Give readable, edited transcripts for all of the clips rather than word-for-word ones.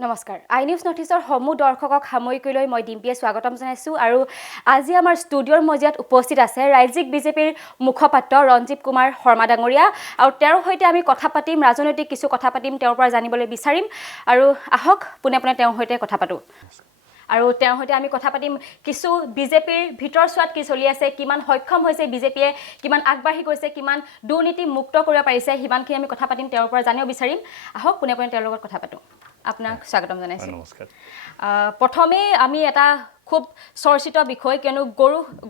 নমস্কাৰ আই নিউজ নথিছৰ সমূহ দৰ্শকক সাময়িকী লৈ মই ডিম্পিয়ে স্বাগতম জনাইছোঁ আৰু আজি আমাৰ ষ্টুডিঅ'ৰ মজিয়াত উপস্থিত আছে ৰাজ্যিক বিজেপিৰ মুখপাত্ৰ ৰঞ্জিত কুমাৰ শৰ্মা ডাঙৰীয়া আৰু তেওঁৰ সৈতে আমি কথা পাতিম ৰাজনৈতিক কিছু কথা পাতিম তেওঁৰ পৰা জানিবলৈ বিচাৰিম আৰু আহক পোনে পোনে তেওঁৰ সৈতে কথা পাতোঁ আৰু তেওঁৰ সৈতে আমি কথা পাতিম কিছু বিজেপিৰ ভিতৰ চোৱাত কি চলি আছে কিমান সক্ষম হৈছে বিজেপিয়ে কিমান আগবাঢ়ি গৈছে কিমান দুৰ্নীতি মুক্ত কৰিব পাৰিছে সিমানখিনি আমি কথা পাতিম তেওঁৰ পৰা জানিব বিচাৰিম আহক পোনে পোনে তেওঁৰ লগত কথা পাতোঁ আপোনাক স্বাগতম জনাইছোঁ নমস্কাৰ প্ৰথমে আমি এটা খুব চৰ্চিত বিষয় কিয়নো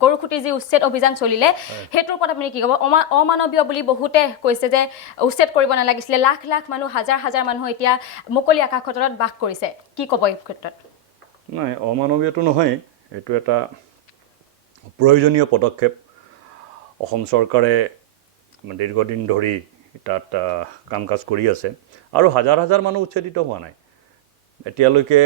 গৰুখুটি যি উচ্ছেদ অভিযান চলিলে সেইটোৰ ওপৰত আপুনি কি ক'ব অমানৱীয় বুলি বহুতে কৈছে যে উচ্ছেদ কৰিব নালাগিছিলে লাখ লাখ মানুহ হাজাৰ হাজাৰ মানুহ এতিয়া মুকলি আকাশৰ তলত বাস কৰিছে কি ক'ব এই ক্ষেত্ৰত নাই অমানৱীয়টো নহয় এইটো এটা প্ৰয়োজনীয় পদক্ষেপ অসম চৰকাৰে দীৰ্ঘদিন ধৰি তাত কাম কাজ কৰি আছে আৰু হাজাৰ হাজাৰ মানুহ উচ্ছেদিত হোৱা নাই এতিয়ালৈকে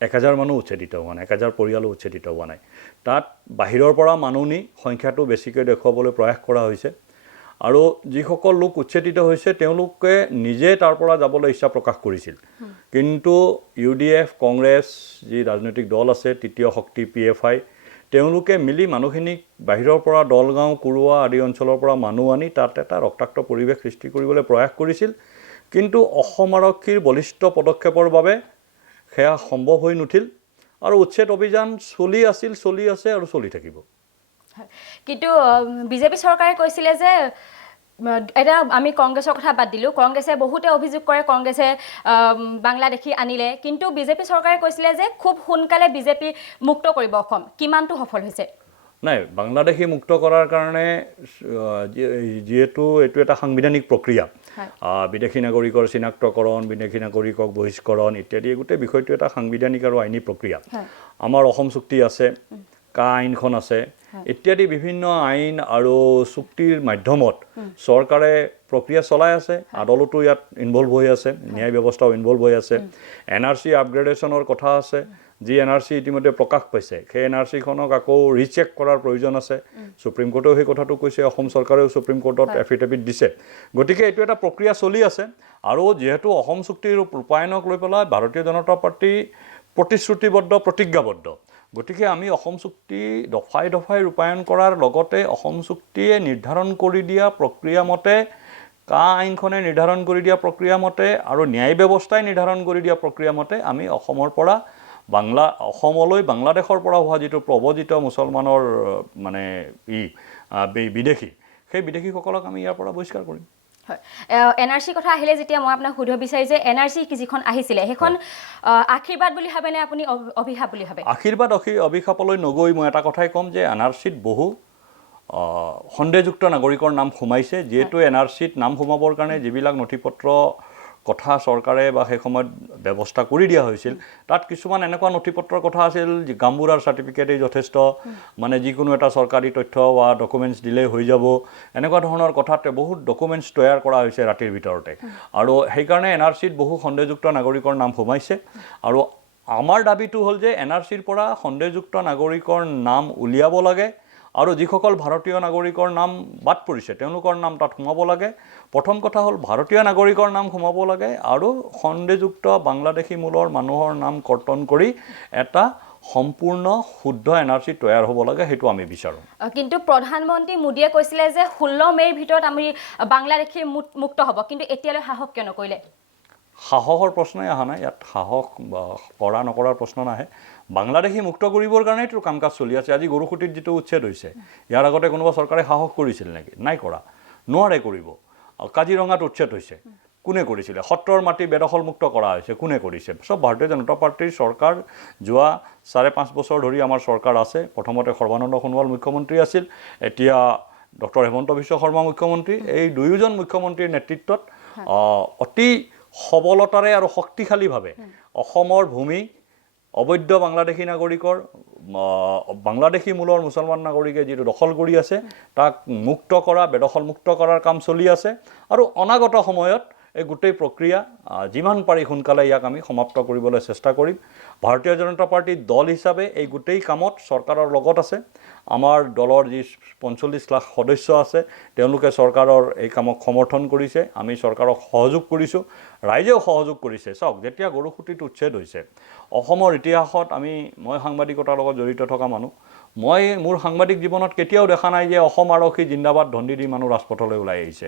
1000 মানুহ উচ্ছেদিত হোৱা নাই 1000 পৰিয়ালো উচ্ছেদিত হোৱা নাই তাত বাহিৰৰ পৰা মানুহ নি সংখ্যাটো বেছিকৈ দেখুৱাবলৈ প্ৰয়াস কৰা হৈছে আৰু যিসকল লোক উচ্ছেদিত হৈছে তেওঁলোকে নিজে তাৰ পৰা যাবলৈ ইচ্ছা প্ৰকাশ কৰিছিল কিন্তু UDF কংগ্ৰেছ যি ৰাজনৈতিক দল আছে তৃতীয় শক্তি PFI তেওঁলোকে মিলি মানুহখিনিক বাহিৰৰ পৰা দলগাঁও কুৰুৱা আদি অঞ্চলৰ পৰা মানুহ আনি তাত এটা ৰক্তাক্ত পৰিৱেশ সৃষ্টি কৰিবলৈ প্ৰয়াস কৰিছিল কিন্তু অসম আৰক্ষীৰ বলিষ্ঠ পদক্ষেপৰ বাবে সেয়া সম্ভৱ হৈ নুঠিল আৰু উচ্ছেদ অভিযান চলি আছে আৰু চলি থাকিব কিন্তু বিজেপি চৰকাৰে কৈছিলে যে এটা আমি কংগ্ৰেছৰ কথা বাদ দিলোঁ কংগ্ৰেছে বহুতে অভিযোগ কৰে কংগ্ৰেছে বাংলাদেশী আনিলে কিন্তু বিজেপি চৰকাৰে কৈছিলে যে খুব সোনকালে বিজেপি মুক্ত কৰিব অসম কিমানটো সফল হৈছে নাই বাংলাদেশী মুক্ত কৰাৰ কাৰণে যিহেতু এইটো এটা সাংবিধানিক প্ৰক্ৰিয়া বিদেশী নাগৰিকৰ চিনাক্তকৰণ বিদেশী নাগৰিকক বহিষ্কৰণ ইত্যাদি গোটেই বিষয়টো এটা সাংবিধানিক আৰু আইনী প্ৰক্ৰিয়া আমাৰ অসম চুক্তি আছে কা আইনখন আছে ইত্যাদি বিভিন্ন আইন আৰু চুক্তিৰ মাধ্যমত চৰকাৰে প্ৰক্ৰিয়া চলাই আছে আদালতো ইয়াত ইনভলভ হৈ আছে ন্যায় ব্যৱস্থাও ইনভলভ হৈ আছে NRC আপগ্ৰেডেশ্যনৰ কথা আছে যি NRC ইতিমধ্যে প্ৰকাশ পাইছে সেই NRCখনক আকৌ ৰিচেক কৰাৰ প্ৰয়োজন আছে সুপ্ৰিম কোৰ্টেও সেই কথাটো কৈছে অসম চৰকাৰেও সুপ্ৰিম কোৰ্টত এফিডেভিট দিছে গতিকে এইটো এটা প্ৰক্ৰিয়া চলি আছে আৰু যেহেতু অসম চুক্তিৰ ৰূপায়ণক লৈ পেলাই ভাৰতীয় জনতা পাৰ্টি প্ৰতিশ্ৰুতিবদ্ধ প্ৰতিজ্ঞাবদ্ধ গতিকে আমি অসম চুক্তি দফাই দফাই ৰূপায়ণ কৰাৰ লগতে অসম চুক্তিয়ে নিৰ্ধাৰণ কৰি দিয়া প্ৰক্ৰিয়া মতে কা আইনখনে নিৰ্ধাৰণ কৰি দিয়া প্ৰক্ৰিয়া মতে আৰু ন্যায় ব্যৱস্থাই নিৰ্ধাৰণ কৰি দিয়া প্ৰক্ৰিয়া মতে আমি অসমৰ পৰা অসমলৈ বাংলাদেশৰ পৰা হোৱা যিটো প্ৰব্ৰজিত মুছলমানৰ মানে বিদেশী সেই বিদেশীসকলক আমি ইয়াৰ পৰা বহিষ্কাৰ কৰিম হয় NRC কথা আহিলে যেতিয়া মই আপোনাক সুধিব বিচাৰি যে NRC যিখন আহিছিলে সেইখন আশীৰ্বাদ বুলি ভাবেনে আপুনি অভিশাপ বুলি ভাবে আশীৰ্বাদ অভিশাপলৈ নগৈ মই এটা কথাই ক'ম যে NRCত বহু সন্দেহযুক্ত নাগৰিকৰ নাম সোমাইছে যিহেতু NRCত নাম সোমাবৰ কাৰণে যিবিলাক নথিপত্ৰ কথা চৰকাৰে বা সেই সময়ত ব্যৱস্থা কৰি দিয়া হৈছিল তাত কিছুমান এনেকুৱা নথিপত্ৰৰ কথা আছিল যে গাম্বুৰাৰ চাৰ্টিফিকেটেই যথেষ্ট মানে যিকোনো এটা চৰকাৰী তথ্য বা ডকুমেণ্টছ দিলেই হৈ যাব এনেকুৱা ধৰণৰ কথাতে বহুত ডকুমেণ্টছ তৈয়াৰ কৰা হৈছে ৰাতিৰ ভিতৰতে আৰু সেইকাৰণে NRCত বহু সন্দেহযুক্ত নাগৰিকৰ নাম সোমাইছে আৰু আমাৰ দাবীটো হ'ল যে NRCৰ পৰা সন্দেহযুক্ত নাগৰিকৰ নাম উলিয়াব লাগে আৰু যিসকল ভাৰতীয় নাগৰিকৰ নাম বাদ পৰিছে তেওঁলোকৰ নাম তাত সোমাব লাগে প্ৰথম কথা হ'ল ভাৰতীয় নাগৰিকৰ নাম সোমাব লাগে আৰু সন্দেহযুক্ত বাংলাদেশী মূলৰ মানুহৰ নাম কৰ্তন কৰি এটা সম্পূৰ্ণ শুদ্ধ NRC তৈয়াৰ হ'ব লাগে সেইটো আমি বিচাৰোঁ কিন্তু প্ৰধানমন্ত্ৰী মোদীয়ে কৈছিলে যে 16 মে'ৰ ভিতৰত আমি বাংলাদেশী মুক্ত হ'ব কিন্তু এতিয়ালৈ সাহস কিয় নকৰিলে সাহসৰ প্ৰশ্নই অহা নাই ইয়াত সাহস কৰা নকৰাৰ প্ৰশ্ন নাহে বাংলাদেশী মুক্ত কৰিবৰ কাৰণেইতো কাম কাজ চলি আছে আজি গৰুখুটিত যিটো উচ্ছেদ হৈছে ইয়াৰ আগতে কোনোবা চৰকাৰে সাহস কৰিছিল নেকি নাই কৰা নোৱাৰে কৰিব কাজিৰঙাত উচ্ছেদ হৈছে কোনে কৰিছিলে সত্ৰৰ মাটি বেদখল মুক্ত কৰা হৈছে কোনে কৰিছে সব ভাৰতীয় জনতা পাৰ্টিৰ চৰকাৰ যোৱা 5.5 বছৰ ধৰি আমাৰ চৰকাৰ আছে প্ৰথমতে সৰ্বানন্দ সোণোৱাল মুখ্যমন্ত্ৰী আছিল এতিয়া ডক্টৰ হেমন্ত বিশ্ব শৰ্মা মুখ্যমন্ত্ৰী এই দুয়োজন মুখ্যমন্ত্ৰীৰ নেতৃত্বত অতি সবলতাৰে আৰু শক্তিশালীভাৱে অসমৰ ভূমি অবৈধ বাংলাদেশী নাগৰিকৰ বাংলাদেশী মূলৰ মুছলমান নাগৰিকে যিটো দখল কৰি আছে তাক মুক্ত কৰা বেদখল মুক্ত কৰাৰ কাম চলি আছে আৰু অনাগত সময়ত এই গোটেই প্ৰক্ৰিয়া যিমান পাৰি সোনকালে ইয়াক আমি সমাপ্ত কৰিবলৈ চেষ্টা কৰিম ভাৰতীয় জনতা পাৰ্টি দল হিচাপে এই গোটেই কামত চৰকাৰৰ লগত আছে আমাৰ দলৰ যি ৪৫ লাখ সদস্য আছে তেওঁলোকে চৰকাৰৰ এই কামক সমৰ্থন কৰিছে আমি চৰকাৰক সহযোগ কৰিছোঁ ৰাইজেও সহযোগ কৰিছে চাওক যেতিয়া গৰুসুঁতিত উচ্ছেদ হৈছে অসমৰ ইতিহাসত মই সাংবাদিকতাৰ লগত জড়িত থকা মানুহ মই মোৰ সাংবাদিক জীৱনত কেতিয়াও দেখা নাই যে অসম আৰক্ষী জিন্দাবাদ ধন্দি দি মানুহ ৰাজপথলৈ ওলাই আহিছে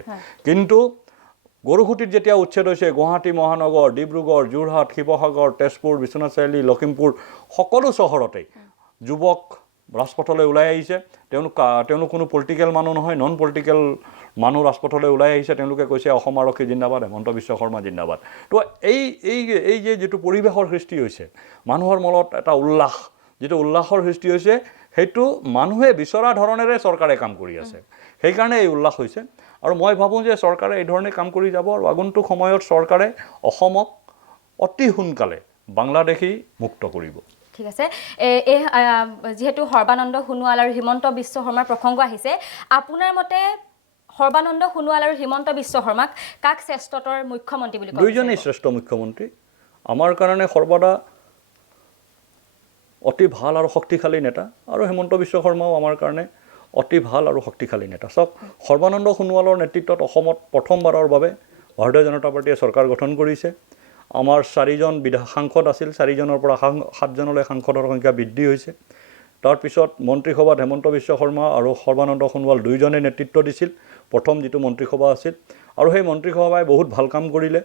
কিন্তু গৰুসুঁতিত যেতিয়া উচ্ছেদ হৈছে গুৱাহাটী মহানগৰ ডিব্ৰুগড় যোৰহাট শিৱসাগৰ তেজপুৰ বিশ্বনাথ চাৰিআলি লখিমপুৰ সকলো চহৰতেই যুৱক ৰাজপথলৈ ওলাই আহিছে তেওঁলোক কোনো পলিটিকেল মানুহ নহয় নন পলিটিকেল মানুহ ৰাজপথলৈ ওলাই আহিছে তেওঁলোকে কৈছে অসম আৰক্ষী জিন্দাবাদ হেমন্ত বিশ্ব শৰ্মা জিন্দাবাদ তো এই যে যিটো পৰিৱেশৰ সৃষ্টি হৈছে মানুহৰ মনত এটা উল্লাস যিটো উল্লাসৰ সৃষ্টি হৈছে সেইটো মানুহে বিচৰা ধৰণেৰে চৰকাৰে কাম কৰি আছে সেইকাৰণে এই উল্লাস হৈছে আৰু মই ভাবোঁ যে চৰকাৰে এই ধৰণে কাম কৰি যাব আৰু আগন্তুক সময়ত চৰকাৰে অসমক অতি সোনকালে বাংলাদেশী মুক্ত কৰিব ঠিক আছে এই যেহেতু সৰ্বানন্দ সোণোৱাল আৰু হিমন্ত বিশ্ব শৰ্মাৰ প্ৰসংগ আহিছে আপোনাৰ মতে সৰ্বানন্দ সোণোৱাল আৰু হিমন্ত বিশ্ব শৰ্মাক কাক শ্ৰেষ্ঠতৰ মুখ্যমন্ত্ৰী বুলি কয় দুইজনেই শ্ৰেষ্ঠ মুখ্যমন্ত্ৰী আমাৰ কাৰণে সৰ্বদা অতি ভাল আৰু শক্তিশালী নেতা আৰু হিমন্ত বিশ্ব শৰ্মাও আমাৰ কাৰণে অতি ভাল আৰু শক্তিশালী নেতা চাওক সৰ্বানন্দ সোণোৱালৰ নেতৃত্বত অসমত প্ৰথমবাৰৰ বাবে ভাৰতীয় জনতা পাৰ্টীয়ে চৰকাৰ গঠন কৰিছে আমাৰ 4জন সাংসদ আছিল 4জনৰ পৰা 7জনলৈ সাংসদৰ সংখ্যা বৃদ্ধি হৈছে তাৰপিছত মন্ত্ৰীসভাত হেমন্ত বিশ্ব শৰ্মা আৰু সৰ্বানন্দ সোণোৱাল দুইজনে নেতৃত্ব দিছিল প্ৰথম যিটো মন্ত্ৰীসভা আছিল আৰু সেই মন্ত্ৰীসভাই বহুত ভাল কাম কৰিলে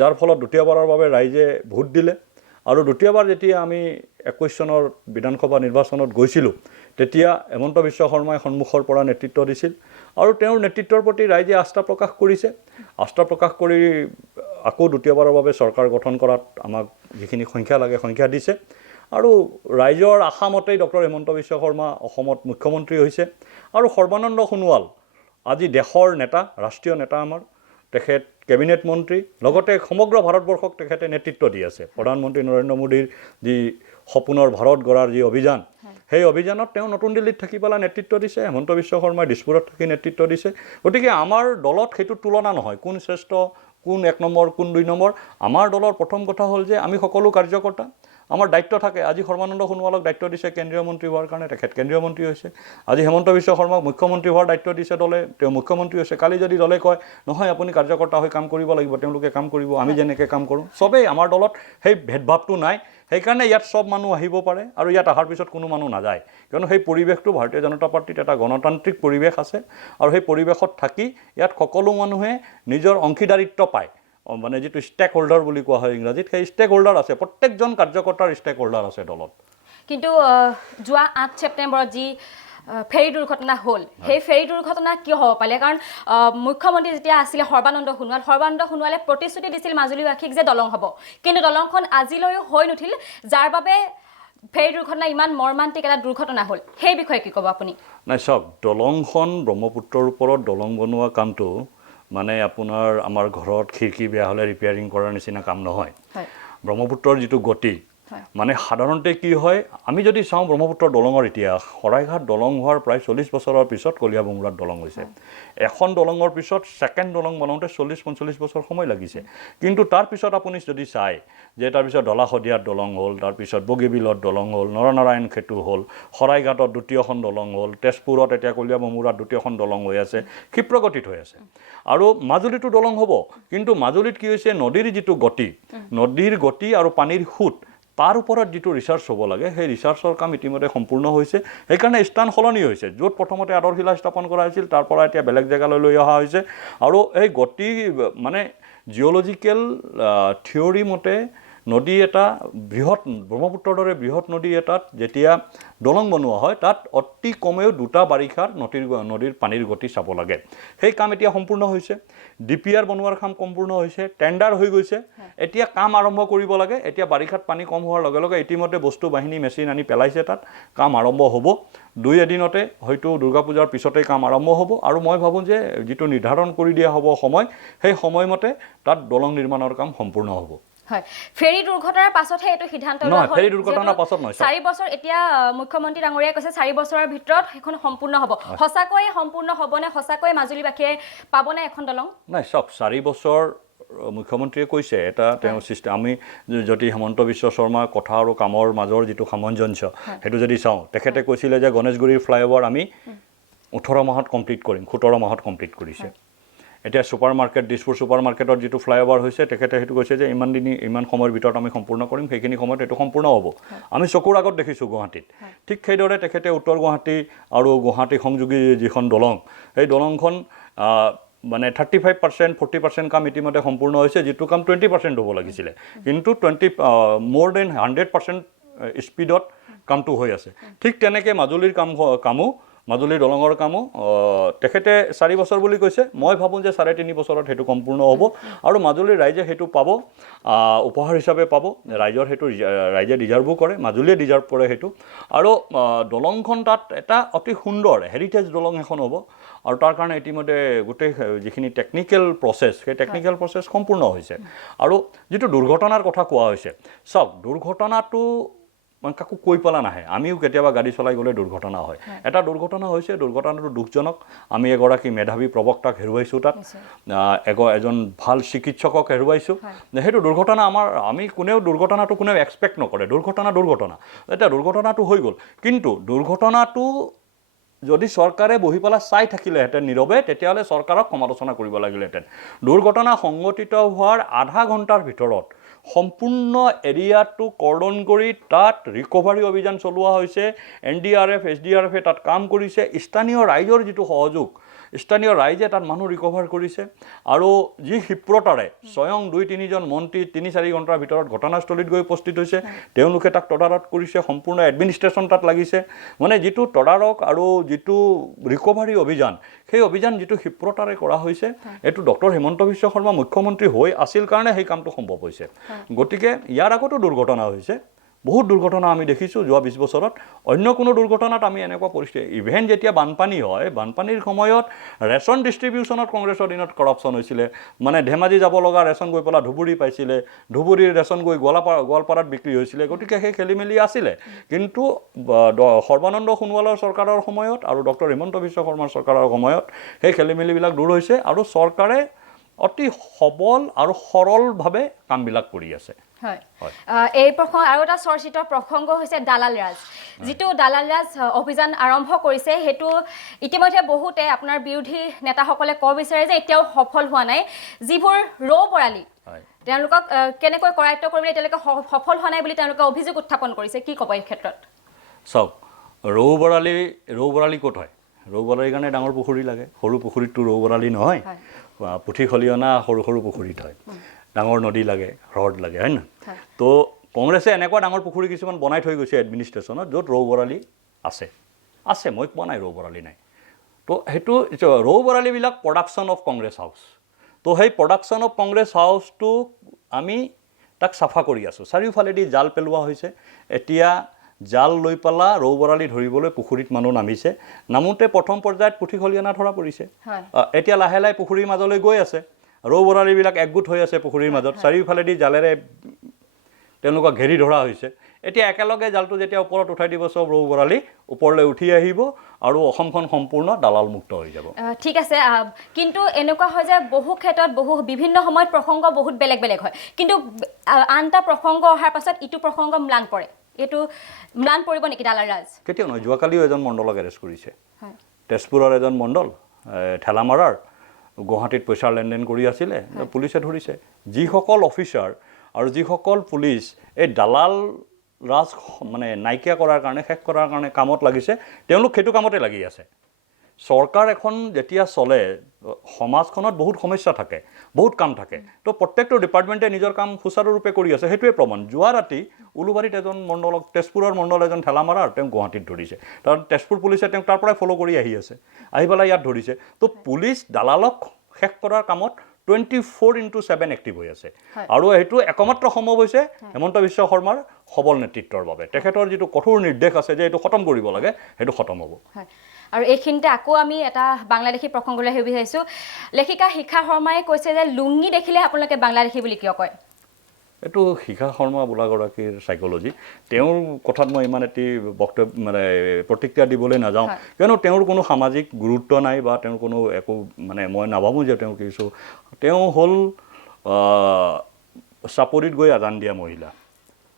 যাৰ ফলত দ্বিতীয়বাৰৰ বাবে ৰাইজে ভোট দিলে আৰু দ্বিতীয়বাৰ যেতিয়া আমি 21 চনৰ বিধানসভা নিৰ্বাচনত গৈছিলোঁ তেতিয়া হেমন্ত বিশ্ব শৰ্মাই সন্মুখৰ পৰা নেতৃত্ব দিছিল আৰু তেওঁৰ নেতৃত্বৰ প্ৰতি ৰাইজে আস্থা প্ৰকাশ কৰিছে আস্থা প্ৰকাশ কৰি আকৌ দ্বিতীয়বাৰৰ বাবে চৰকাৰ গঠন কৰাত আমাক যিখিনি সংখ্যা লাগে সংখ্যা দিছে আৰু ৰাইজৰ আশামতেই ডক্টৰ হিমন্ত বিশ্ব শৰ্মা অসমত মুখ্যমন্ত্ৰী হৈছে আৰু সৰ্বানন্দ সোণোৱাল আজি দেশৰ নেতা ৰাষ্ট্ৰীয় নেতা আমাৰ তেখেত কেবিনেট মন্ত্ৰী লগতে সমগ্ৰ ভাৰতবৰ্ষক তেখেতে নেতৃত্ব দি আছে প্ৰধানমন্ত্ৰী নৰেন্দ্ৰ মোদীৰ যি সপোনৰ ভাৰত গঢ়াৰ যি অভিযান সেই অভিযানত তেওঁ নতুন দিল্লীত থাকি পেলাই নেতৃত্ব দিছে হেমন্ত বিশ্ব শৰ্মাই দিছপুৰত থাকি নেতৃত্ব দিছে গতিকে আমাৰ দলত সেইটো তুলনা নহয় কোন শ্ৰেষ্ঠ কোন 1 নম্বৰ কোন 2 নম্বৰ আমাৰ দলৰ প্ৰথম কথা হ'ল যে আমি সকলো কাৰ্যকৰ্তা আমাৰ দায়িত্ব থাকে আজি সৰ্বানন্দ সোণোৱালক দায়িত্ব দিছে কেন্দ্ৰীয় মন্ত্ৰী হোৱাৰ কাৰণে তেখেত কেন্দ্ৰীয় মন্ত্ৰী হৈছে আজি হেমন্ত বিশ্ব শৰ্মাক মুখ্যমন্ত্ৰী হোৱাৰ দায়িত্ব দিছে দলে তেওঁ মুখ্যমন্ত্ৰী হৈছে কালি যদি দলে কয় নহয় আপুনি কাৰ্যকৰ্তা হৈ কাম কৰিব লাগিব তেওঁলোকে কাম কৰিব আমি যেনেকৈ কাম কৰোঁ চবেই আমাৰ দলত সেই ভেদভাৱটো নাই সেইকাৰণে ইয়াত সব মানুহ আহিব পাৰে আৰু ইয়াত অহাৰ পিছত কোনো মানুহ নাযায় কিয়নো সেই পৰিৱেশটো ভাৰতীয় জনতা পাৰ্টিত এটা গণতান্ত্ৰিক পৰিৱেশ আছে আৰু সেই পৰিৱেশত থাকি ইয়াত সকলো মানুহে নিজৰ অংশীদাৰিত্ব পায় মানে যিটো ষ্টেক হোল্ডাৰ বুলি কোৱা হয় ইংৰাজীত সেই ষ্টেক হোল্ডাৰ আছে প্ৰত্যেকজন কাৰ্যকৰ্তাৰ ষ্টেক হোল্ডাৰ আছে দলত কিন্তু যোৱা 8 ছেপ্টেম্বৰত যি ফেৰী দুৰ্ঘটনা হ'ল সেই ফেৰী দুৰ্ঘটনা কিয় হ'ব পালে কাৰণ মুখ্যমন্ত্ৰী যেতিয়া আছিলে সৰ্বানন্দ সোণোৱালে প্ৰতিশ্ৰুতি দিছিল মাজুলীবাসীক যে দলং হ'ব কিন্তু দলংখন আজিলৈও হৈ নুঠিল যাৰ বাবে ফেৰী দুৰ্ঘটনা ইমান মৰ্মান্তিক এটা দুৰ্ঘটনা হ'ল সেই বিষয়ে কি ক'ব আপুনি নাই চাওক দলংখন ব্ৰহ্মপুত্ৰৰ ওপৰত দলং বনোৱা কামটো মানে আপোনাৰ আমাৰ ঘৰত খিৰিকী বেয়া হ'লে ৰিপেয়াৰিং কৰাৰ নিচিনা কাম নহয় ব্ৰহ্মপুত্ৰৰ যিটো গতি মানে সাধাৰণতে কি হয় আমি যদি চাওঁ ব্ৰহ্মপুত্ৰৰ দলঙৰ ইতিহাস শৰাইঘাট দলং হোৱাৰ প্ৰায় 40 বছৰৰ পিছত কলিয়াভোমোৰাত দলং হৈছে এখন দলঙৰ পিছত ছেকেণ্ড দলং বনাওঁতে 40-45 বছৰ সময় লাগিছে কিন্তু তাৰপিছত আপুনি যদি চায় যে তাৰপিছত ঢলা-শদিয়াত দলং হ'ল তাৰপিছত বগীবিলত দলং হ'ল নৰনাৰায়ণ সেতু হ'ল শৰাইঘাটত দ্বিতীয়খন দলং হ'ল তেজপুৰত এতিয়া কলিয়াভোমোৰাত দ্বিতীয়খন দলং হৈ আছে ক্ষিপ্ৰগতিত হৈ আছে আৰু মাজুলীতো দলং হ'ব কিন্তু মাজুলীত কি হৈছে নদীৰ যিটো গতি আৰু পানীৰ সুত তাৰ ওপৰত যিটো ৰিচাৰ্চ হ'ব লাগে সেই ৰিচাৰ্চৰ কাম ইতিমধ্যে সম্পূৰ্ণ হৈছে সেইকাৰণে স্থান সলনি হৈছে য'ত প্ৰথমতে আদৰ্শিলা স্থাপন কৰা হৈছিল তাৰ পৰা এতিয়া বেলেগ জেগালৈ লৈ অহা হৈছে আৰু এই গতি মানে জিঅ'লজিকেল থিয়ৰী মতে নদী এটা বৃহৎ ব্ৰহ্মপুত্ৰৰ দৰে বৃহৎ নদী এটাত যেতিয়া দলং বনোৱা হয় তাত অতি কমেও 2টা বাৰিষাৰ নদীৰ পানীৰ গতি চাব লাগে সেই কাম এতিয়া সম্পূৰ্ণ হৈছে ডিপিআৰ বনোৱাৰ কাম সম্পূৰ্ণ হৈছে টেণ্ডাৰ হৈ গৈছে এতিয়া কাম আৰম্ভ কৰিব লাগে এতিয়া বাৰিষাত পানী কম হোৱাৰ লগে লগে ইতিমধ্যে বস্তু বাহিনী মেচিন আনি পেলাইছে তাত কাম আৰম্ভ হ'ব 2 এদিনতে হয়তো দুৰ্গা পূজাৰ পিছতেই কাম আৰম্ভ হ'ব আৰু মই ভাবোঁ যে যিটো নিৰ্ধাৰণ কৰি দিয়া হ'ব সময় সেই সময়মতে তাত দলং নিৰ্মাণৰ কাম সম্পূৰ্ণ হ'ব হয় ফেৰী দুৰ্ঘটনাৰ পাছতহে এইটো সিদ্ধান্ত লোৱা হ'ল ফেৰী দুৰ্ঘটনাৰ পাছত নহয় 4 বছৰ এতিয়া মুখ্যমন্ত্ৰী ডাঙৰীয়াই কৈছে 4 বছৰৰ ভিতৰত এখন সম্পূৰ্ণ হ'ব সঁচাকৈ সম্পূৰ্ণ হ'বনে সঁচাকৈ মাজুলীবাসীয়ে পাবনে এখন দলং নাই চাওক 4 বছৰ মুখ্যমন্ত্ৰীয়ে কৈছে এটা তেওঁ চিষ্টেম আমি যদি হিমন্ত বিশ্ব শৰ্মাৰ কথা আৰু কামৰ মাজৰ যিটো সামঞ্জস্য সেইটো যদি চাওঁ তেখেতে কৈছিলে যে গণেশগুৰিৰ ফ্লাইঅভাৰ আমি 18 মাহত কমপ্লিট কৰিম 17 মাহত কমপ্লিট কৰিছে এতিয়া ছুপাৰ মাৰ্কেট দিছপুৰ ছুপাৰ মাৰ্কেটৰ যিটো ফ্লাইঅভাৰ হৈছে তেখেতে সেইটো কৈছে যে ইমান সময়ৰ ভিতৰত আমি সম্পূৰ্ণ কৰিম সেইখিনি সময়ত এইটো সম্পূৰ্ণ হ'ব আমি চকুৰ আগত দেখিছোঁ গুৱাহাটীত ঠিক সেইদৰে তেখেতে উত্তৰ গুৱাহাটী আৰু গুৱাহাটী সংযোগী যিখন দলং সেই দলংখন মানে 35% 40% কাম ইতিমধ্যে সম্পূৰ্ণ হৈছে যিটো কাম 20% হ'ব লাগিছিলে কিন্তু মোৰ দেন 100% স্পীডত কামটো হৈ আছে ঠিক তেনেকৈ মাজুলীৰ কামো মাজুলীৰ দলঙৰ কামো তেখেতে 4 বছৰ বুলি কৈছে মই ভাবোঁ যে 3.5 বছৰত সেইটো সম্পূৰ্ণ হ'ব আৰু মাজুলীৰ ৰাইজে সেইটো পাব উপহাৰ হিচাপে পাব ৰাইজে ডিজাৰ্ভো কৰে মাজুলীয়ে ডিজাৰ্ভ কৰে সেইটো আৰু দলংখন তাত এটা অতি সুন্দৰ হেৰিটেজ দলং এখন হ'ব আৰু তাৰ কাৰণে ইতিমধ্যে গোটেই যিখিনি টেকনিকেল প্ৰচেছ সেই টেকনিকেল প্ৰচেছ সম্পূৰ্ণ হৈছে আৰু যিটো দুৰ্ঘটনাৰ কথা কোৱা হৈছে চাওক দুৰ্ঘটনাটো মানে কাকো কৈ পেলা নাহে আমিও কেতিয়াবা গাড়ী চলাই গ'লে দুৰ্ঘটনা হয় এটা দুৰ্ঘটনা হৈছে দুৰ্ঘটনাটো দুখজনক আমি এগৰাকী মেধাৱী প্ৰবক্তাক হেৰুৱাইছোঁ তাত এজন ভাল চিকিৎসকক হেৰুৱাইছোঁ সেইটো দুৰ্ঘটনা আমি দুৰ্ঘটনাটো কোনেও এক্সপেক্ট নকৰে দুৰ্ঘটনা এতিয়া দুৰ্ঘটনাটো হৈ গ'ল কিন্তু দুৰ্ঘটনাটো যদি চৰকাৰে বহি পেলাই চাই থাকিলেহেঁতেন নীৰৱে তেতিয়াহ'লে চৰকাৰক সমালোচনা কৰিব লাগিলেহেঁতেন দুৰ্ঘটনা সংঘটিত হোৱাৰ আধা ঘণ্টাৰ ভিতৰত সম্পূৰ্ণ এৰিয়াটো কৰ্ডন কৰি তাত ৰিকভাৰী অভিযান চলোৱা হৈছে NDRF SDRF তাত কাম কৰিছে স্থানীয় ৰাইজৰ যিটো সহযোগ স্থানীয় ৰাইজে তাত মানুহ ৰিকভাৰ কৰিছে আৰু যি ক্ষিপ্ৰতাৰে স্বয়ং 2-3জন মন্ত্ৰী 3-4 ঘণ্টাৰ ভিতৰত ঘটনাস্থলীত গৈ উপস্থিত হৈছে তেওঁলোকে তাক তদাৰক কৰিছে সম্পূৰ্ণ এডমিনিষ্ট্ৰেশ্যন তাত লাগিছে মানে যিটো তদাৰক আৰু যিটো ৰিকভাৰী অভিযান সেই অভিযান যিটো ক্ষিপ্ৰতাৰে কৰা হৈছে এইটো ডক্টৰ হিমন্ত বিশ্ব শৰ্মা মুখ্যমন্ত্ৰী হৈ আছিল কাৰণে সেই কামটো সম্ভৱ হৈছে গতিকে ইয়াৰ আগতো দুৰ্ঘটনা হৈছে বহুত দুৰ্ঘটনা আমি দেখিছোঁ যোৱা 20 বছৰত অন্য কোনো দুৰ্ঘটনাত আমি এনেকুৱা পৰিস্থিতি ইভেন যেতিয়া বানপানী হয় বানপানীৰ সময়ত ৰেচন ডিষ্ট্ৰিবিউশ্যনত কংগ্ৰেছৰ দিনত কৰাপশ্যন হৈছিলে মানে ধেমাজি যাব লগা ৰেচন গৈ পেলাই ধুবুৰী পাইছিলে ধুবুৰীৰ ৰেচন গৈ গোৱালপাৰাত বিক্ৰী হৈছিলে গতিকে সেই খেলিমেলি আছিলে কিন্তু সৰ্বানন্দ সোণোৱালৰ চৰকাৰৰ সময়ত আৰু ডক্টৰ হিমন্ত বিশ্ব শৰ্মাৰ চৰকাৰৰ সময়ত সেই খেলিমেলিবিলাক দূৰ হৈছে আৰু চৰকাৰে অতি সবল আৰু সৰলভাৱে কামবিলাক কৰি আছে হয় এই প্ৰসংগ আৰু এটা চৰ্চিত প্ৰসংগ হৈছে দালাল ৰাজ যিটো দালাল ৰাজ অভিযান আৰম্ভ কৰিছে সেইটো ইতিমধ্যে বহুতে আপোনাৰ বিৰোধী নেতাসকলে ক'ব বিচাৰে যে এতিয়াও সফল হোৱা নাই যিবোৰ ৰৌ বৰালি তেওঁলোকক কেনেকৈ কৰায়ত্ব কৰিবলৈ এতিয়ালৈকে সফল হোৱা নাই বুলি তেওঁলোকে অভিযোগ উত্থাপন কৰিছে কি ক'ব এই ক্ষেত্ৰত চাওক ৰৌ বৰালি ক'ত হয় ৰৌ বৰালিৰ কাৰণে ডাঙৰ পুখুৰী লাগে সৰু পুখুৰীতটো ৰৌ বৰালি নহয় পুঠি খলিহনা সৰু সৰু পুখুৰীত হয় ডাঙৰ নদী লাগে হ্ৰদ লাগে হয় না তো কংগ্ৰেছে এনেকুৱা ডাঙৰ পুখুৰী কিছুমান বনাই থৈ গৈছে এডমিনিষ্ট্ৰেশ্যনত য'ত ৰৌ বৰালি আছে মই কোৱা নাই ৰৌ বৰালি নাই তো সেইটো ৰৌ বৰালিবিলাক প্ৰডাকশ্যন অফ কংগ্ৰেছ হাউচ তো সেই প্ৰডাকশ্যন অফ কংগ্ৰেছ হাউচটো আমি তাক চাফা কৰি আছোঁ চাৰিওফালেদি জাল পেলোৱা হৈছে এতিয়া জাল লৈ পেলা ৰৌ বৰালি ধৰিবলৈ পুখুৰীত মানুহ নামিছে নামোতে প্ৰথম পৰ্যায়ত পুঠি খলিহনা ধৰা পৰিছে এতিয়া লাহে লাহে পুখুৰীৰ মাজলৈ গৈ আছে ৰৌ বৰালিবিলাক একগোট হৈ আছে পুখুৰীৰ মাজত চাৰিওফালেদি জালেৰে তেওঁলোকক ঘেৰি ধৰা হৈছে এতিয়া একেলগে জালটো যেতিয়া ওপৰত উঠাই দিব চব ৰৌ বৰালি ওপৰলৈ উঠি আহিব আৰু অসমখন সম্পূৰ্ণ দালাল মুক্ত হৈ যাব ঠিক আছে কিন্তু এনেকুৱা হয় যে বহু ক্ষেত্ৰত বিভিন্ন সময়ত প্ৰসংগ বহুত বেলেগ হয় কিন্তু আনটা প্ৰসংগ অহাৰ পাছত ইটো প্ৰসংগ ম্লান পৰে এইটো ম্লান পৰিব নেকি দালাল ৰাজ কেতিয়াও নহয় যোৱাকালিও এজন মণ্ডলক এৰেষ্ট কৰিছে তেজপুৰৰ এজন মণ্ডল ঠেলামাৰাৰ গুৱাহাটীত পইচাৰ লেনদেন কৰি আছিলে পুলিচে ধৰিছে যিসকল অফিচাৰ আৰু যিসকল পুলিচ এই দালাল ৰাজ মানে নাইকিয়া কৰাৰ কাৰণে শেষ কৰাৰ কাৰণে কামত লাগিছে তেওঁলোক সেইটো কামতে লাগি আছে চৰকাৰ এখন যেতিয়া চলে সমাজখনত বহুত সমস্যা থাকে বহুত কাম থাকে তো প্ৰত্যেকটো ডিপাৰ্টমেণ্টে নিজৰ কাম সুচাৰুৰূপে কৰি আছে সেইটোৱে প্ৰমাণ যোৱা ৰাতি উলুবাৰীত এজন মণ্ডলক তেজপুৰৰ মণ্ডল এজন ঠেলামাৰাৰ তেওঁক গুৱাহাটীত ধৰিছে কাৰণ তেজপুৰ পুলিচে তেওঁক তাৰ পৰাই ফ'ল' কৰি আহি আছে আহি পেলাই ইয়াত ধৰিছে তো পুলিচ দালালক শেষ কৰাৰ কামত 24/7 এক্টিভ হৈ আছে আৰু সেইটো একমাত্ৰ সম্ভৱ হৈছে হিমন্ত বিশ্ব শৰ্মাৰ সবল নেতৃত্বৰ বাবে তেখেতৰ যিটো কঠোৰ নিৰ্দেশ আছে যে এইটো খতম কৰিব লাগে সেইটো খতম হ'ব আৰু এইখিনিতে আকৌ আমি এটা বাংলাদেশী প্ৰসংগলৈ আহিব বিচাৰিছোঁ লেখিকা শিখা শৰ্মাই কৈছে যে লুংগি দেখিলে আপোনালোকে বাংলাদেশী বুলি কিয় কয় এইটো শিখা শৰ্মা বোলাগৰাকীৰ চাইক'লজি তেওঁৰ কথাত মই ইমান এটি বক্তব্য মানে প্ৰতিক্ৰিয়া দিবলৈ নাযাওঁ কিয়নো তেওঁৰ কোনো সামাজিক গুৰুত্ব নাই বা তেওঁৰ কোনো একো মানে মই নাভাবোঁ যে তেওঁ কিছু তেওঁ হ'ল চাপৰিত গৈ আজান দিয়া মহিলা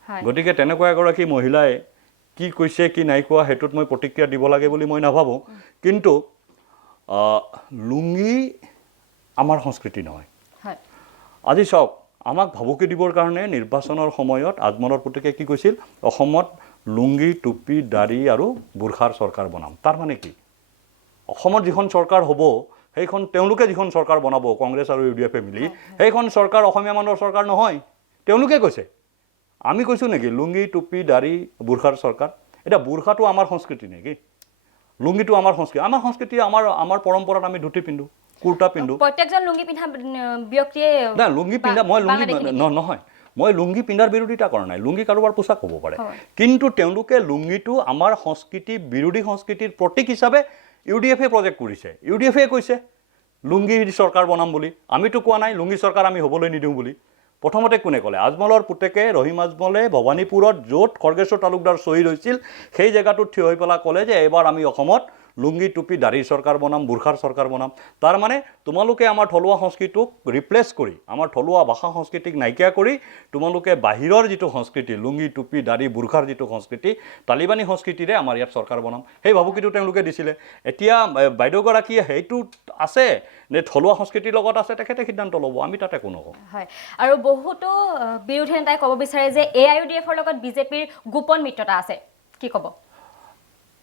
হয় গতিকে তেনেকুৱা এগৰাকী মহিলাই কি কৈছে কি নাই কোৱা সেইটোত মই প্ৰতিক্ৰিয়া দিব লাগে বুলি মই নাভাবোঁ কিন্তু লুংগি আমাৰ সংস্কৃতি নহয় হয় আজি চাওক আমাক ভাবুকি দিবৰ কাৰণে নিৰ্বাচনৰ সময়ত আজমলৰ পুতেকে কি কৈছিল অসমত লুংগি টুপি দাড়ি আৰু বুৰখাৰ চৰকাৰ বনাম তাৰ মানে কি অসমত যিখন চৰকাৰ হ'ব সেইখন তেওঁলোকে যিখন চৰকাৰ বনাব কংগ্ৰেছ আৰু UDF মিলি সেইখন চৰকাৰ অসমীয়া মানুহৰ চৰকাৰ নহয় তেওঁলোকে কৈছে আমি কৈছোঁ নেকি লুংগি টুপি দাড়ি বুৰখাৰ চৰকাৰ এটা বুৰখাটো আমাৰ সংস্কৃতি নেকি লুংগিটো আমাৰ সংস্কৃতি আমাৰ পৰম্পৰাত আমি ধুতি পিন্ধো কুৰ্তা পিন্ধো প্ৰত্যেকজন লুংগি পিন্ধা ব্যক্তিয়ে না লুংগি পিন্ধা মই লুংগি নহয় মই লুংগি পিন্ধাৰ বিৰোধিতা কৰা নাই লুংগি কাৰোবাৰ পোছাক হ'ব পাৰে কিন্তু তেওঁলোকে লুংগিটো আমাৰ সংস্কৃতি বিৰোধী সংস্কৃতিৰ প্ৰতীক হিচাপে UDF-এ প্ৰজেক্ট কৰিছে UDF-এ কৈছে লুংগি চৰকাৰ বনাম বুলি আমিতো কোৱা নাই লুংগি চৰকাৰ আমি হ'বলৈ নিদিওঁ বুলি প্ৰথমতে কোনে ক'লে আজমলৰ পুতেকে ৰহিম আজমলে ভৱানীপুৰত য'ত খৰ্গেশ্বৰ তালুকদাৰ শ্বহীদ হৈছিল সেই জেগাটোত থিয় হৈ পেলাই ক'লে যে এইবাৰ আমি অসমত লুংগি টুপি দাড়িৰ চৰকাৰ বনাম বুৰখাৰ চৰকাৰ বনাম তাৰ মানে তোমালোকে আমাৰ থলুৱা সংস্কৃতিক ৰিপ্লেচ কৰি আমাৰ থলুৱা ভাষা সংস্কৃতিক নাইকিয়া কৰি তোমালোকে বাহিৰৰ যিটো সংস্কৃতি লুংগি টুপি দাড়ি বুৰখাৰ যিটো সংস্কৃতি তালিবানী সংস্কৃতিৰে আমাৰ ইয়াত চৰকাৰ বনাম সেই ভাবুকিটো তেওঁলোকে দিছিলে এতিয়া বাইদেউগৰাকীয়ে সেইটো আছে নে থলুৱা সংস্কৃতিৰ লগত আছে তেখেতে সিদ্ধান্ত ল'ব আমি তাতে একো নকওঁ হয় আৰু বহুতো বিৰোধী নেতাই ক'ব বিচাৰে যে AIUDF-ৰ লগত বিজেপিৰ গোপন মিত্ৰতা আছে কি ক'ব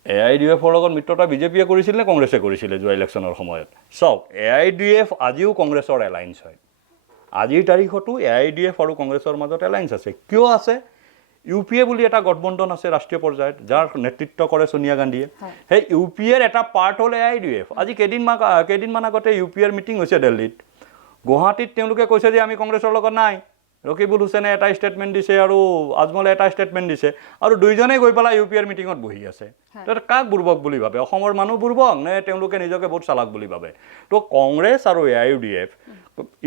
AIUDF-ৰ লগত মিত্ৰতা বিজেপিয়ে কৰিছিল নে কংগ্ৰেছে কৰিছিলে যোৱা ইলেকশ্যনৰ সময়ত চাওক AIUDF আজিও কংগ্ৰেছৰ এলায়েন্স হয় আজিৰ তাৰিখতো AIUDF আৰু কংগ্ৰেছৰ মাজত এলায়েন্স আছে কিয় আছে UPA বুলি এটা গঠবন্ধন আছে ৰাষ্ট্ৰীয় পৰ্যায়ত যাৰ নেতৃত্ব কৰে সোনিয়া গান্ধীয়ে সেই UPA-ৰ এটা পাৰ্ট হ'ল AIUDF আজি কেইদিনমান আগতে UPA-ৰ মিটিং হৈছে দিল্লীত গুৱাহাটীত তেওঁলোকে কৈছে যে আমি কংগ্ৰেছৰ লগত নাই ৰকিবুল হুছেইনে এটা ষ্টেটমেণ্ট দিছে আৰু আজমলে এটা ষ্টেটমেণ্ট দিছে আৰু দুইজনে গৈ পেলাই UPA-ৰ মিটিঙত বহি আছে তো কাক বুৰ্বক বুলি ভাবে অসমৰ মানুহ বুৰ্বক নে তেওঁলোকে নিজকে বহুত চালাক বুলি ভাবে তো কংগ্ৰেছ আৰু AIUDF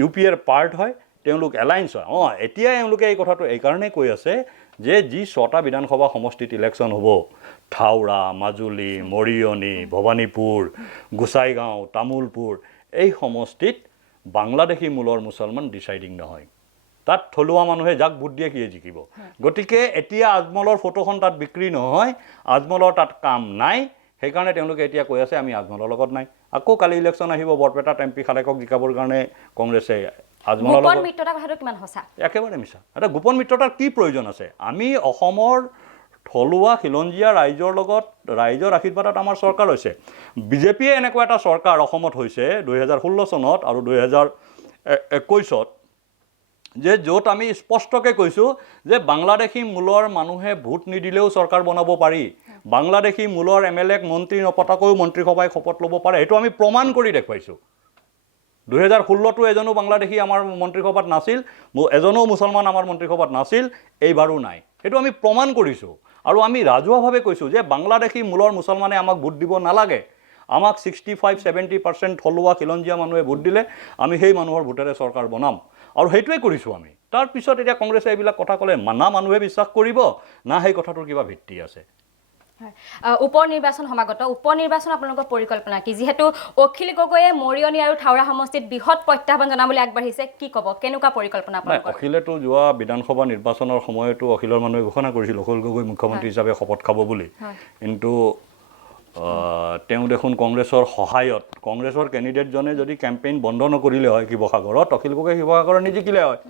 UPA-ৰ পাৰ্ট হয় তেওঁলোক এলায়েন্স হয় এতিয়া এওঁলোকে এই কথাটো এইকাৰণে কৈ আছে যে যি 6টা বিধানসভা সমষ্টিত ইলেকশ্যন হ'ব থাউৰা মাজুলী মৰিয়নি ভৱানীপুৰ গোসাইগাঁও তামুলপুৰ এই সমষ্টিত বাংলাদেশী মূলৰ মুছলমান ডিচাইডিং নহয় তাত থলুৱা মানুহে যাক ভোট দিয়ে কিয়ে জিকিব গতিকে এতিয়া আজমলৰ ফটোখন তাত বিক্ৰী নহয় আজমলৰ তাত কাম নাই সেইকাৰণে তেওঁলোকে এতিয়া কৈ আছে আমি আজমলৰ লগত নাই আকৌ কালি ইলেকশ্যন আহিব বৰপেটাত MP খালেকক জিকাবৰ কাৰণে কংগ্ৰেছে আজমলৰ গোপন মিত্ৰতা কথাটো কিমান সঁচা একেবাৰে মিছা এটা গোপন মিত্ৰতাৰ কি প্ৰয়োজন আছে আমি অসমৰ থলুৱা খিলঞ্জীয়া ৰাইজৰ লগত ৰাইজৰ আশীৰ্বাদত আমাৰ চৰকাৰ হৈছে বিজেপিয়ে এনেকুৱা এটা চৰকাৰ অসমত হৈছে 2016 চনত আৰু 2021ত যে য'ত আমি স্পষ্টকৈ কৈছোঁ যে বাংলাদেশী মূলৰ মানুহে ভোট নিদিলেও চৰকাৰ বনাব পাৰি বাংলাদেশী মূলৰ MLA-ক মন্ত্ৰী নপতাকৈও মন্ত্ৰীসভাই শপত ল'ব পাৰে সেইটো আমি প্ৰমাণ কৰি দেখুৱাইছোঁ 2016তো এজনো বাংলাদেশী আমাৰ মন্ত্ৰীসভাত নাছিল এজনো মুছলমান আমাৰ মন্ত্ৰীসভাত নাছিল এইবাৰো নাই সেইটো আমি প্ৰমাণ কৰিছোঁ আৰু আমি ৰাজহুৱাভাৱে কৈছোঁ যে বাংলাদেশী মূলৰ মুছলমানে আমাক ভোট দিব নালাগে আমাক 65-70% থলুৱা খিলঞ্জীয়া মানুহে ভোট দিলে আমি সেই মানুহৰ ভোটেৰে চৰকাৰ বনাম আৰু সেইটোৱে কৰিছোঁ আমি তাৰপিছত এতিয়া কংগ্ৰেছে এইবিলাক কথা ক'লে না মানুহে বিশ্বাস কৰিব না সেই কথাটোৰ কিবা ভিত্তি আছে উপ নিৰ্বাচন সমাগত উপ নিৰ্বাচন আপোনালোকৰ পৰিকল্পনা কি যেহেতু অখিল গগৈয়ে মৰিয়নি আৰু থাউৰা সমষ্টিত বৃহৎ প্ৰত্যাহ্বান জনাবলৈ আগবাঢ়িছে কি ক'ব কেনেকুৱা পৰিকল্পনা আপোনালোকৰ অখিলেতো যোৱা বিধানসভা নিৰ্বাচনৰ সময়তো অখিলৰ মানুহে ঘোষণা কৰিছিল অখিল গগৈ মুখ্যমন্ত্ৰী হিচাপে শপত খাব বুলি কিন্তু তেওঁ দেখোন কংগ্ৰেছৰ সহায়ত কংগ্ৰেছৰ কেণ্ডিডেটজনে যদি কেম্পেইন বন্ধ নকৰিলে হয় শিৱসাগৰত অখিল গগৈ শিৱসাগৰত নিজিকিলে হয়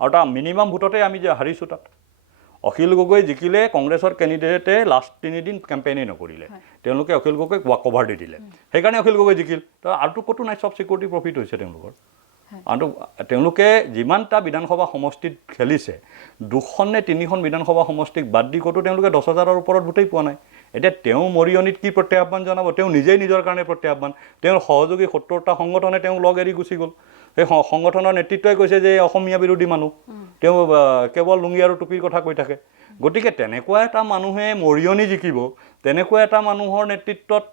আৰু তাৰ মিনিমাম ভোটতে আমি যে হাৰিছোঁ তাত অখিল গগৈ জিকিলে কংগ্ৰেছৰ কেণ্ডিডেটে লাষ্ট 3 দিন কেম্পেইনেই নকৰিলে তেওঁলোকে অখিল গগৈক কভাৰ দি দিলে সেইকাৰণে অখিল গগৈ জিকিল তো আৰুতো ক'তো নাই চব চিকিউৰিটি প্ৰফিট হৈছে তেওঁলোকৰ আৰু তেওঁলোকে যিমানটা বিধানসভা সমষ্টিত খেলিছে 2খন নে 3খন বিধানসভা সমষ্টিক বাদ দি ক'তো তেওঁলোকে 10,000ৰ ওপৰত ভোটেই পোৱা নাই এতিয়া তেওঁ মৰিয়নিত কি প্ৰত্যাহ্বান জনাব তেওঁ নিজেই নিজৰ কাৰণে প্ৰত্যাহ্বান তেওঁৰ সহযোগী 70টা সংগঠনে তেওঁ লগ এৰি গুচি গ'ল সেই সংগঠনৰ নেতৃত্বই কৈছে যে অসমীয়া বিৰোধী মানুহ তেওঁ কেৱল লুংগি আৰু টুপিৰ কথা কৈ থাকে গতিকে তেনেকুৱা এটা মানুহে মৰিয়নি জিকিব তেনেকুৱা এটা মানুহৰ নেতৃত্বত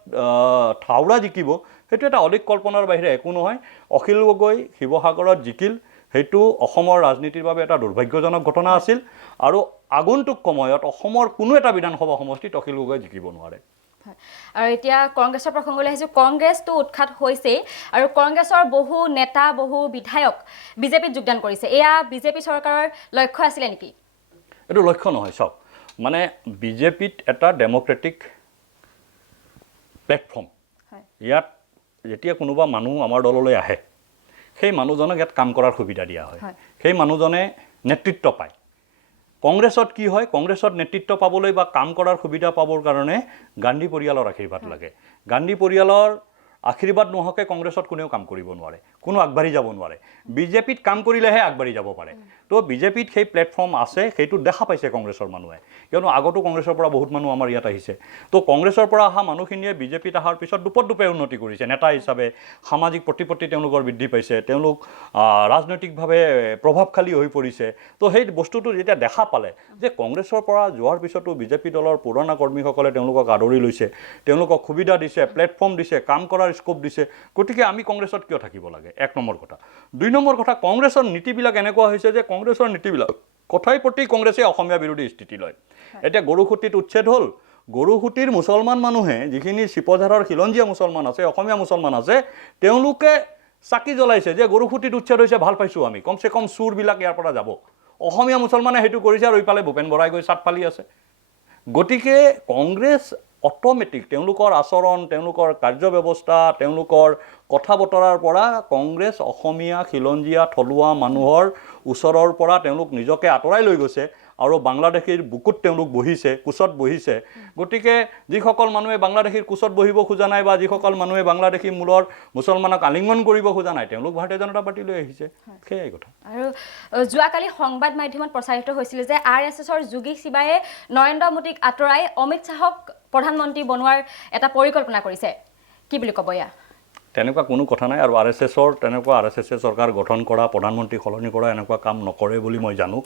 থাউৰা জিকিব সেইটো এটা অধিক কল্পনাৰ বাহিৰে একো নহয় অখিল গগৈ শিৱসাগৰত জিকিল সেইটো অসমৰ ৰাজনীতিৰ বাবে এটা দুৰ্ভাগ্যজনক ঘটনা আছিল আৰু আগন্তুক সময়ত অসমৰ কোনো এটা বিধানসভা সমষ্টিত অখিল গগৈ জিকিব নোৱাৰে আৰু এতিয়া কংগ্ৰেছৰ প্ৰসংগলৈ আহিছোঁ কংগ্ৰেছটো উৎখাত হৈছেই আৰু কংগ্ৰেছৰ বহু নেতা বহু বিধায়ক বিজেপিত যোগদান কৰিছে এয়া বিজেপি চৰকাৰৰ লক্ষ্য আছিলে নেকি এইটো লক্ষ্য নহয় চাওক মানে বিজেপিত এটা ডেম'ক্ৰেটিক প্লেটফৰ্ম ইয়াত যেতিয়া কোনোবা মানুহ আমাৰ দললৈ আহে সেই মানুহজনক ইয়াত কাম কৰাৰ সুবিধা দিয়া হয় সেই মানুহজনে নেতৃত্ব পায় কংগ্ৰেছত কি হয় কংগ্ৰেছত নেতৃত্ব পাবলৈ বা কাম কৰাৰ সুবিধা পাবৰ কাৰণে গান্ধী পৰিয়ালৰ আশীৰ্বাদ লাগে গান্ধী পৰিয়ালৰ আশীৰ্বাদ নোহোৱাকৈ কংগ্ৰেছত কোনেও কাম কৰিব নোৱাৰে কোনো আগবাঢ়ি যাব নোৱাৰে বিজেপিত কাম কৰিলেহে আগবাঢ়ি যাব পাৰে তো বিজেপিত সেই প্লেটফৰ্ম আছে সেইটো দেখা পাইছে কংগ্ৰেছৰ মানুহে কিয়নো আগতো কংগ্ৰেছৰ পৰা বহুত মানুহ আমাৰ ইয়াত আহিছে তো কংগ্ৰেছৰ পৰা অহা মানুহখিনিয়ে বিজেপিত অহাৰ পিছত দুপে উন্নতি কৰিছে নেতা হিচাপে সামাজিক প্ৰতিপত্তি তেওঁলোকৰ বৃদ্ধি পাইছে তেওঁলোক ৰাজনৈতিকভাৱে প্ৰভাৱশালী হৈ পৰিছে তো সেই বস্তুটো যেতিয়া দেখা পালে যে কংগ্ৰেছৰ পৰা যোৱাৰ পিছতো বিজেপি দলৰ পুৰণা কৰ্মীসকলে তেওঁলোকক আদৰি লৈছে তেওঁলোকক সুবিধা দিছে প্লেটফৰ্ম দিছে কাম কৰাৰ স্কোপ দিছে গতিকে আমি কংগ্ৰেছত কিয় থাকিব লাগে এক নম্বৰ কথা দুই নম্বৰ কথা কংগ্ৰেছৰ নীতিবিলাক এনেকুৱা হৈছে যে কংগ্ৰেছৰ নীতিবিলাক কথাই প্ৰতি কংগ্ৰেছে অসমীয়া বিৰোধী স্থিতি লয় এতিয়া গৰুখুটিত উচ্ছেদ হ'ল গৰুখুটিৰ মুছলমান মানুহে যিখিনি চিপঝাৰৰ খিলঞ্জীয়া মুছলমান আছে অসমীয়া মুছলমান আছে তেওঁলোকে চাকি জ্বলাইছে যে গৰুখুটিত উচ্ছেদ হৈছে ভাল পাইছোঁ আমি কমচে কম চুৰবিলাক ইয়াৰ পৰা যাব অসমীয়া মুছলমানে সেইটো কৰিছে আৰু ইফালে ভূপেন বৰাই গৈ চাট ফালি আছে গতিকে কংগ্ৰেছ অট'মেটিক তেওঁলোকৰ আচৰণ তেওঁলোকৰ কাৰ্যব্যৱস্থা তেওঁলোকৰ কথা বতৰাৰ পৰা কংগ্ৰেছ অসমীয়া খিলঞ্জীয়া থলুৱা মানুহৰ ওচৰৰ পৰা তেওঁলোক নিজকে আঁতৰাই লৈ গৈছে আৰু বাংলাদেশীৰ বুকুত তেওঁলোক বহিছে কোচত বহিছে গতিকে যিসকল মানুহে বাংলাদেশীৰ কোচত বহিব খোজা নাই বা যিসকল মানুহে বাংলাদেশী মূলৰ মুছলমানক আলিংগন কৰিব খোজা নাই তেওঁলোক ভাৰতীয় জনতা পাৰ্টিলৈ আহিছে সেয়াই কথা আৰু যোৱাকালি সংবাদ মাধ্যমত প্ৰচাৰিত হৈছিল যে RSSৰ যোগী শিৱায়ে নৰেন্দ্ৰ মোদীক আঁতৰাই অমিত শ্বাহক প্ৰধানমন্ত্ৰী বনোৱাৰ এটা পৰিকল্পনা কৰিছে কি বুলি ক'ব এয়া তেনেকুৱা কোনো কথা নাই আৰু RSSে চৰকাৰ গঠন কৰা প্ৰধানমন্ত্ৰী সলনি কৰা এনেকুৱা কাম নকৰে বুলি মই জানো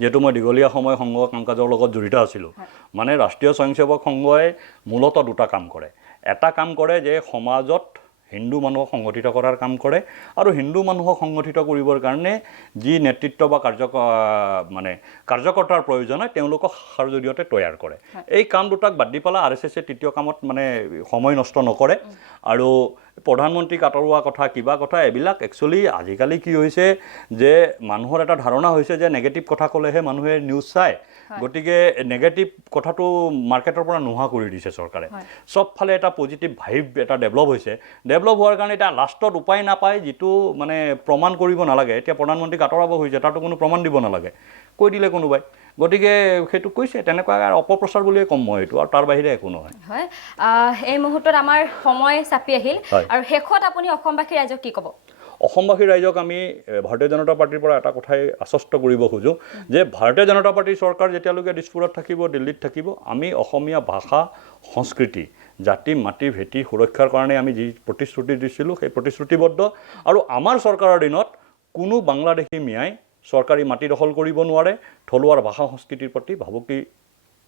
যিহেতু মই দীঘলীয়া সময় সংঘ কাম কাজৰ লগত জড়িত আছিলোঁ মানে ৰাষ্ট্ৰীয় স্বয়ংসেৱক সংঘই মূলতঃ দুটা কাম কৰে এটা কাম কৰে যে সমাজত হিন্দু মানুহক সংগঠিত কৰাৰ কাম কৰে আৰু হিন্দু মানুহক সংগঠিত কৰিবৰ কাৰণে যি নেতৃত্ব বা কাৰ্যকৰ্তাৰ প্ৰয়োজন হয় তেওঁলোকক শাখাৰ জৰিয়তে তৈয়াৰ কৰে এই কাম দুটাক বাদ দি পেলাই RSSে তৃতীয় কামত মানে সময় নষ্ট নকৰে আৰু প্ৰধানমন্ত্ৰীক আঁতৰোৱা কথা কিবা কথা এইবিলাক একচুৱেলি আজিকালি কি হৈছে যে মানুহৰ এটা ধাৰণা হৈছে যে নেগেটিভ কথা ক'লেহে মানুহে নিউজ চায় গতিকে নেগেটিভ কথাটো মাৰ্কেটৰ পৰা নোহোৱা কৰি দিছে চৰকাৰে চবফালে এটা পজিটিভ ভাইব এটা ডেভেলপ হৈছে ডেভেলপ হোৱাৰ কাৰণে এতিয়া লাষ্টত উপায় নাপায় যিটো মানে প্ৰমাণ কৰিব নালাগে এতিয়া প্ৰধানমন্ত্ৰীক আঁতৰাব হৈছে তাতো কোনো প্ৰমাণ দিব নালাগে কৈ দিলে কোনোবাই গতিকে সেইটো কৈছে তেনেকুৱা অপপ্ৰচাৰ বুলিয়ে ক'ম মই এইটো আৰু তাৰ বাহিৰে একো নহয় হয় এই মুহূৰ্তত আমাৰ সময় চাপি আহিল আৰু শেষত আপুনি অসমবাসী ৰাইজক কি ক'ব অসমবাসী ৰাইজক আমি ভাৰতীয় জনতা পাৰ্টিৰ পৰা এটা কথাই আশ্বস্ত কৰিব খোজোঁ যে ভাৰতীয় জনতা পাৰ্টিৰ চৰকাৰ যেতিয়ালৈকে দিছপুৰত থাকিব দিল্লীত থাকিব আমি অসমীয়া ভাষা সংস্কৃতি জাতি মাটি ভেটি সুৰক্ষাৰ কাৰণে আমি যি প্ৰতিশ্ৰুতি দিছিলোঁ সেই প্ৰতিশ্ৰুতিবদ্ধ আৰু আমাৰ চৰকাৰৰ দিনত কোনো বাংলাদেশী মিয়াই চৰকাৰী মাটি দখল কৰিব নোৱাৰে থলুৱাৰ ভাষা সংস্কৃতিৰ প্ৰতি ভাবুকি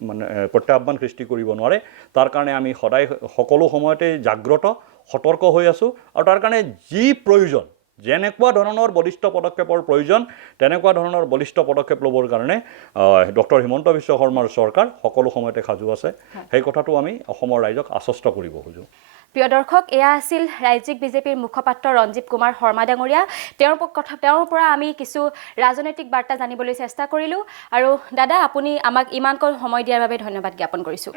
মানে প্ৰত্যাহ্বান সৃষ্টি কৰিব নোৱাৰে তাৰ কাৰণে আমি সদায় সকলো সময়তে জাগ্ৰত সতৰ্ক হৈ আছোঁ আৰু তাৰ কাৰণে যি প্ৰয়োজন যেনেকুৱা ধৰণৰ বলিষ্ঠ পদক্ষেপৰ প্ৰয়োজন তেনেকুৱা ধৰণৰ বলিষ্ঠ পদক্ষেপ ল'বৰ কাৰণে ডক্টৰ হিমন্ত বিশ্ব শৰ্মাৰ চৰকাৰ সকলো সময়তে সাজু আছে সেই কথাটো আমি অসমৰ ৰাইজক আশ্বস্ত কৰিব খোজোঁ প্ৰিয় দৰ্শক এয়া আছিল ৰাজ্যিক বিজেপিৰ মুখপাত্ৰ ৰঞ্জীৱ কুমাৰ শৰ্মা ডাঙৰীয়া তেওঁৰ পৰা আমি কিছু ৰাজনৈতিক বাৰ্তা জানিবলৈ চেষ্টা কৰিলোঁ আৰু দাদা আপুনি আমাক ইমানকৈ সময় দিয়াৰ বাবে ধন্যবাদ জ্ঞাপন কৰিছোঁ